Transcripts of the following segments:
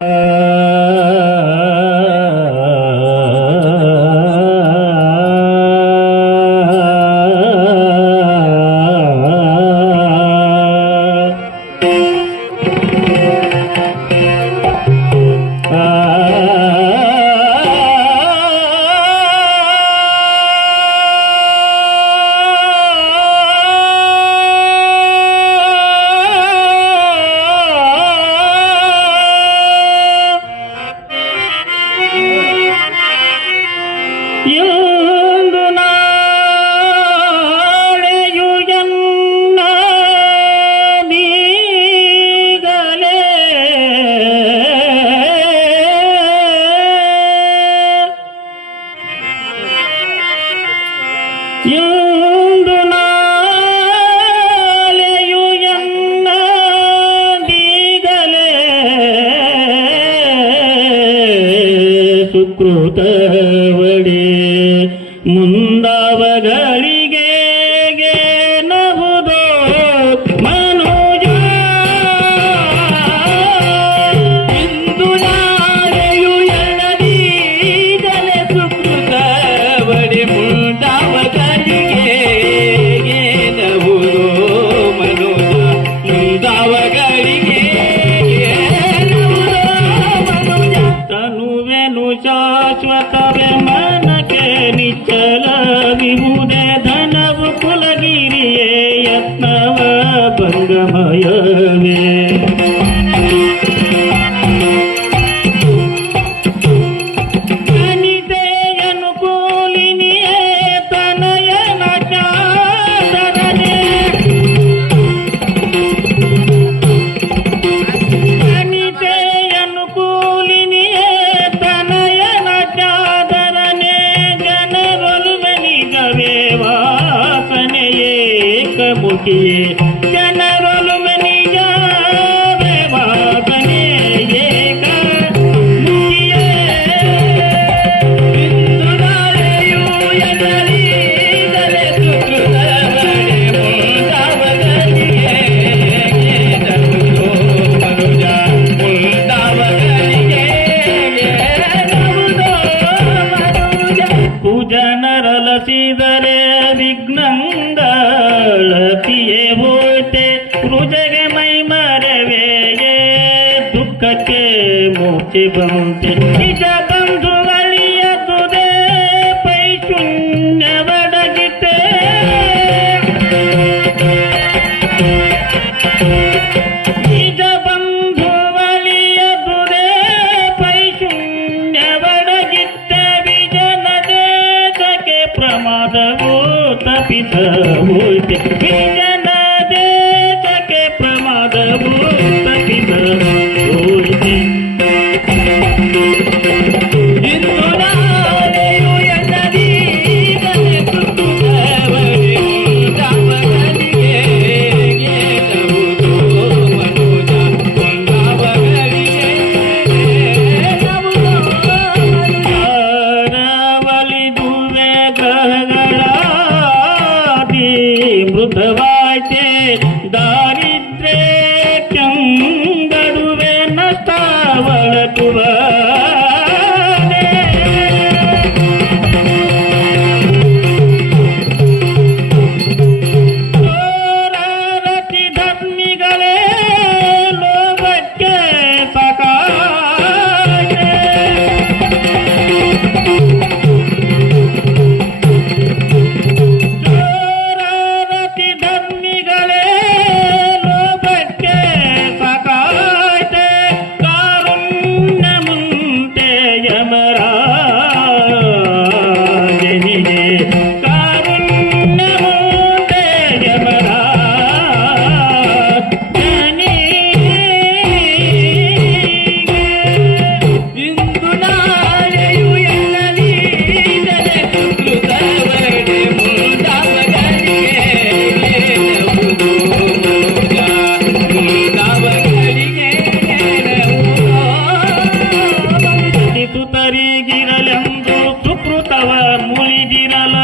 Uh... சகல விக்னங்கள் பியவோழ்த்தே ருஜகமை மறவேயே துக்கக்கே மூச்சு பௌத்தே 你的。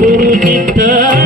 பூமித்தான்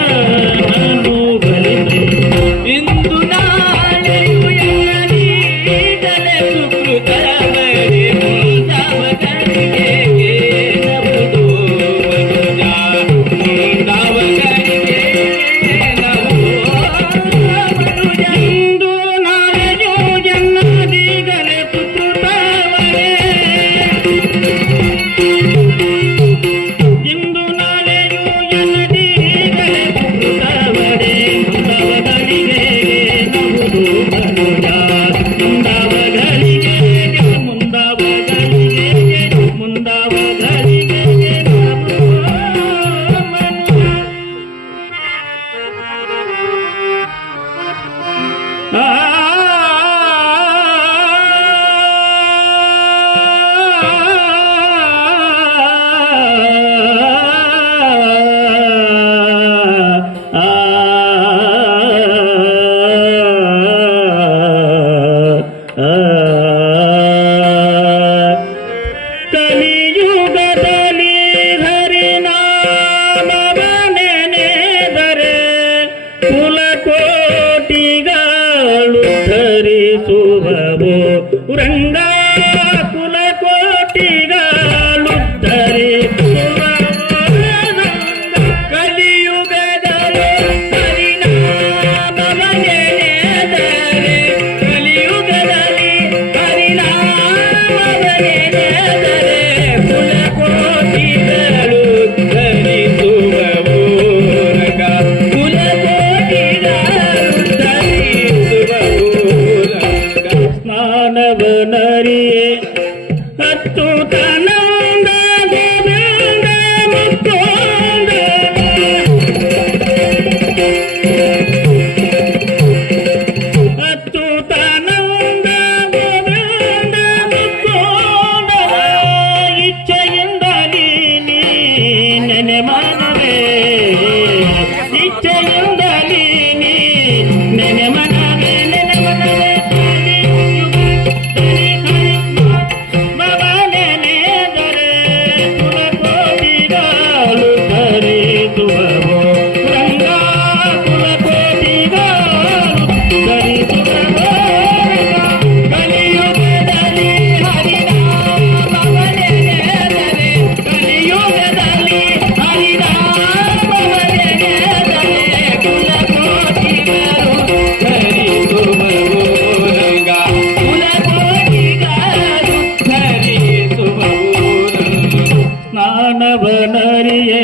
Mm. கனவு நரியே அத்து கனவுண்ட நிச்சயம் ஹரியே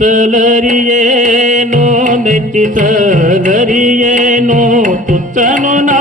ಮೆಚ್ಚಿಸಲರಿಯೇನೋ ಮೆಚ್ಚಿಸಲರಿಯೇನೋ ತುತ್ತನು ನಾ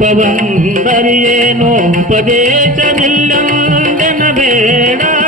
തപവം തരിയേ നോമ്പ ദേശമില്ലാണ്ടന വേണ